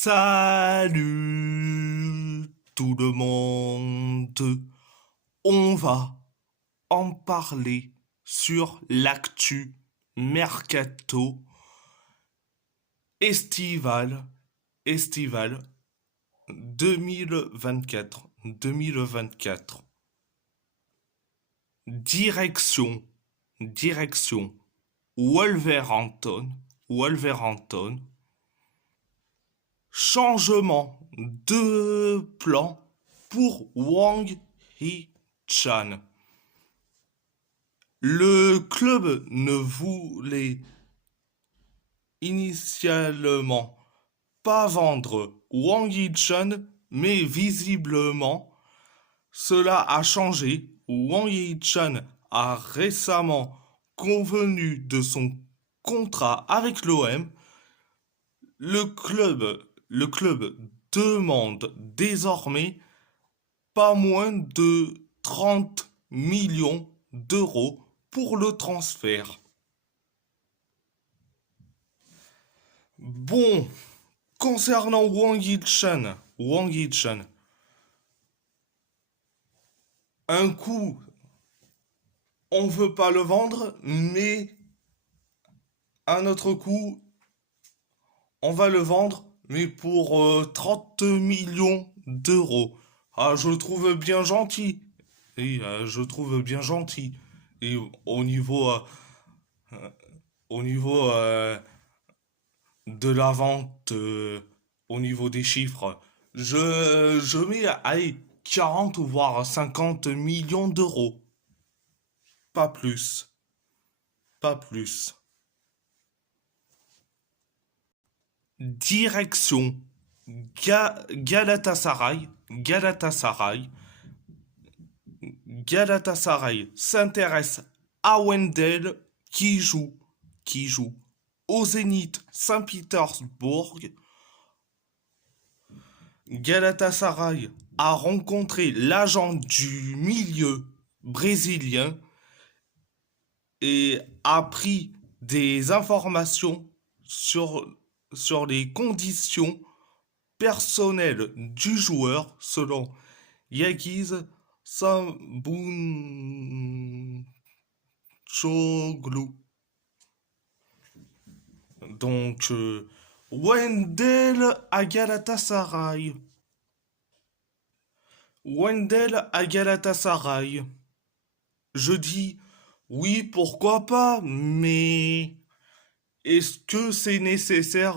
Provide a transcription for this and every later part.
Salut tout le monde. On va en parler sur l'actu mercato estival 2024. Direction Wolverhampton. Changement de plan pour Wang Hee-chan. Le club ne voulait initialement pas vendre Wang Hee-chan, mais visiblement cela a changé. Wang Hee-chan a récemment convenu de son contrat avec l'OM. Le club demande désormais pas moins de 30 millions d'euros pour le transfert. Bon, concernant Wang Hee-chan, un coup, on veut pas le vendre, mais un autre coup, on va le vendre, mais pour 30 millions d'euros. Ah, je le trouve bien gentil. Et je le trouve bien gentil. Et au niveau de la vente, au niveau des chiffres, je mets, allez, 40 ou voire 50 millions d'euros. Pas plus. Pas plus. Direction Galatasaray s'intéresse à Wendell qui joue au Zénith Saint-Pétersbourg. Galatasaray a rencontré l'agent du milieu brésilien et a pris des informations sur les conditions personnelles du joueur selon Yagiz Sabunçoglu. Donc, Wendell à Galatasaray. Je dis oui, pourquoi pas, mais est-ce que c'est nécessaire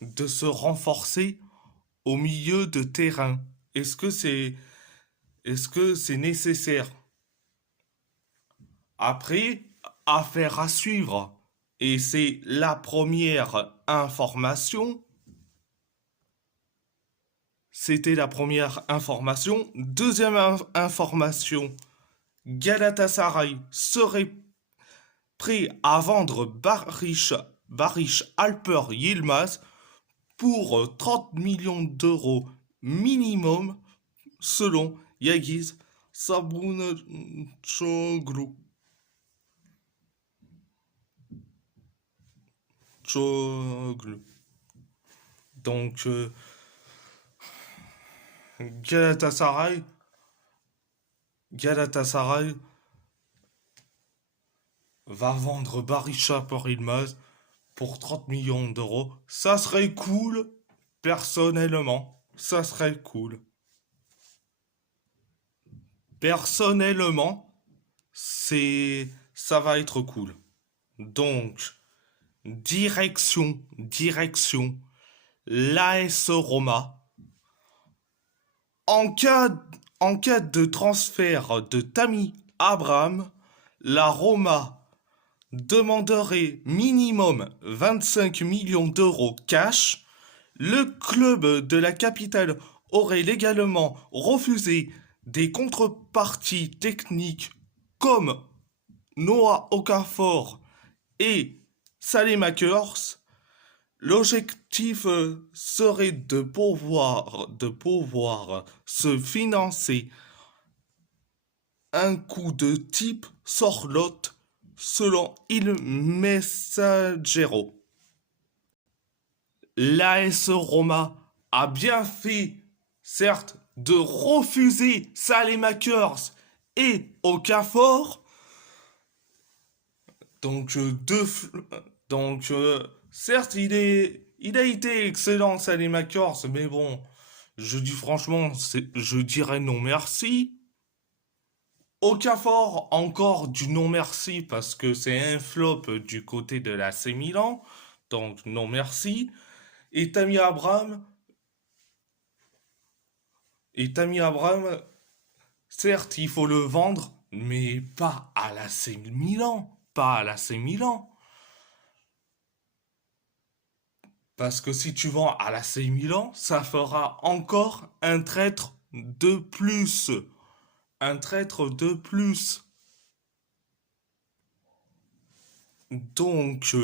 de se renforcer au milieu de terrain? Est-ce que c'est nécessaire? Après, affaire à suivre. Et c'est la première information. C'était la première information. Deuxième information, Galatasaray serait prêt à vendre Barish Alper Yilmaz pour 30 millions d'euros minimum selon Yagiz Sabunçoglu. Donc, Galatasaray va vendre Barisha pour Ilmaz pour 30 millions d'euros. Ça serait cool, personnellement. Ça serait cool. Personnellement, ça va être cool. Donc, direction l'AS Roma. En cas de transfert de Tammy Abraham, la Roma demanderait minimum 25 millions d'euros cash. Le club de la capitale aurait légalement refusé des contreparties techniques comme Noah Okafor et Salemakers. L'objectif serait de pouvoir se financer un coup de type Sorlot selon Il Messaggero. L'AS Roma a bien fait, certes, de refuser Salemakers et Okafor. Donc, donc certes, il a été excellent, Salemakers, mais bon, je dis franchement, je dirais non merci. Okafor, encore du non merci parce que c'est un flop du côté de la C Milan. Donc non merci. Et Tammy Abraham, et Tammy Abraham, certes, il faut le vendre, mais pas à la C Milan. Pas à la C Milan. Parce que si tu vends à la C Milan, ça fera encore un traître de plus. Un traître de plus. Donc,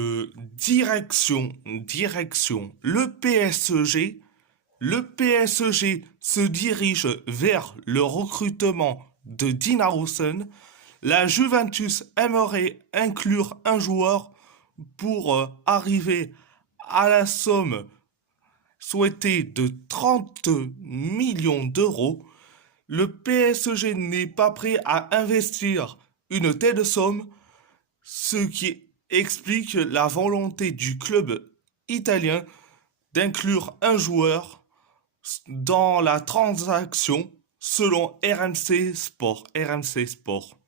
direction, le PSG se dirige vers le recrutement de Dean Howson. La Juventus aimerait inclure un joueur pour arriver à la somme souhaitée de 30 millions d'euros. Le PSG n'est pas prêt à investir une telle somme, ce qui explique la volonté du club italien d'inclure un joueur dans la transaction selon RMC Sport. RMC Sport.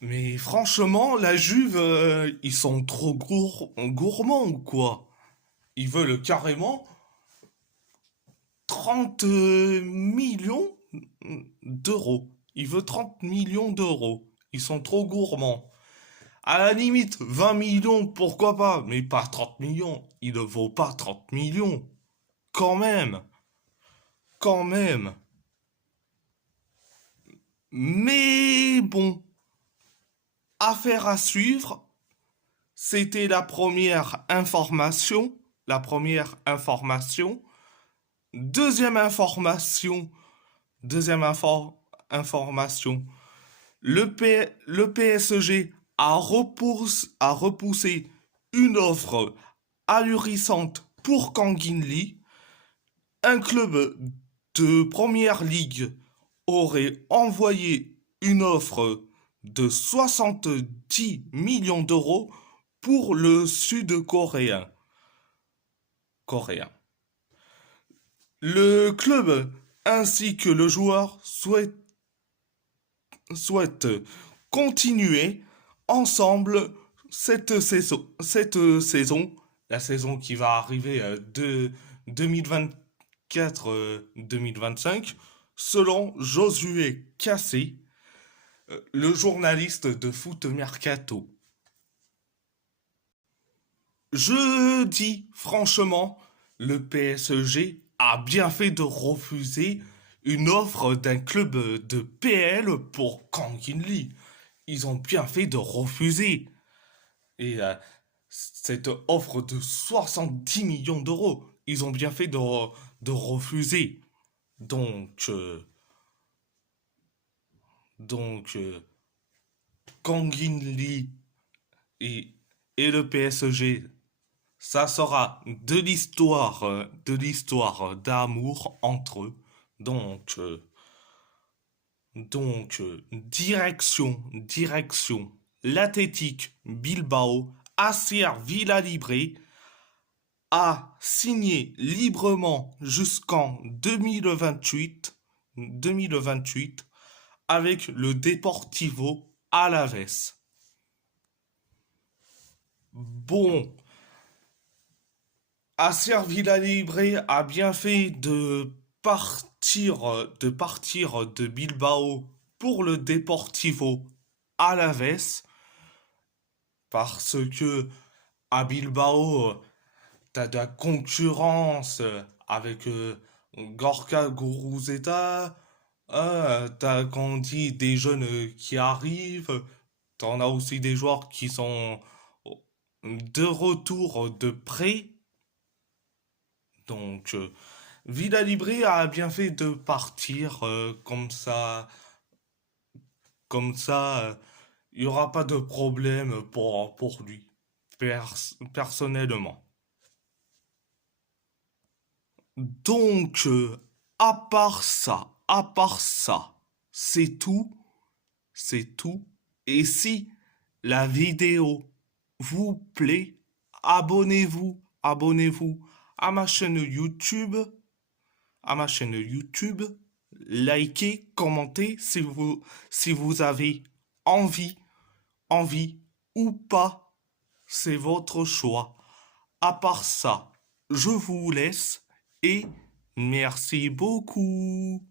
Mais franchement, la Juve, ils sont trop gourmands ou quoi? Ils veulent carrément 30 millions d'euros. Ils veulent 30 millions d'euros. Ils sont trop gourmands. À la limite, 20 millions, pourquoi pas, mais pas 30 millions. Il ne vaut pas 30 millions. Quand même. Quand même. Mais bon, affaire à suivre. C'était la première information. La première information. Deuxième information. Deuxième information. Le PSG a repoussé une offre ahurissante pour Kangin Lee. Un club de première ligue aurait envoyé une offre de 70 millions d'euros pour le sud-coréen. Coréen. Le club ainsi que le joueur souhaitent continuer ensemble cette saison, la saison qui va arriver de 2024-2025, selon Josué Cassé, le journaliste de Foot Mercato. Je dis franchement, le PSG a bien fait de refuser une offre d'un club de PL pour Kang In Lee. Ils ont bien fait de refuser. Et cette offre de 70 millions d'euros, ils ont bien fait de refuser. Donc, euh, donc, Kang In Lee et, et le PSG, ça sera de l'histoire d'amour entre eux. Donc, euh, direction, l'Athletic Bilbao, Asier Villalibre a signé librement jusqu'en 2028 avec le Deportivo Alavés. Bon, Asier Villalibre a bien fait partir de Bilbao pour le Deportivo Alavés parce que à Bilbao, t'as de la concurrence avec Gorka Guruzeta, t'as quand on dit des jeunes qui arrivent, t'en as aussi des joueurs qui sont de retour de prêt. Donc, Vida Libre a bien fait de partir comme ça, il n'y aura pas de problème pour lui, personnellement. Donc, à part ça, c'est tout. Et si la vidéo vous plaît, abonnez-vous à ma chaîne YouTube, likez, commentez si vous avez envie, envie ou pas, c'est votre choix. À part ça, je vous laisse et merci beaucoup.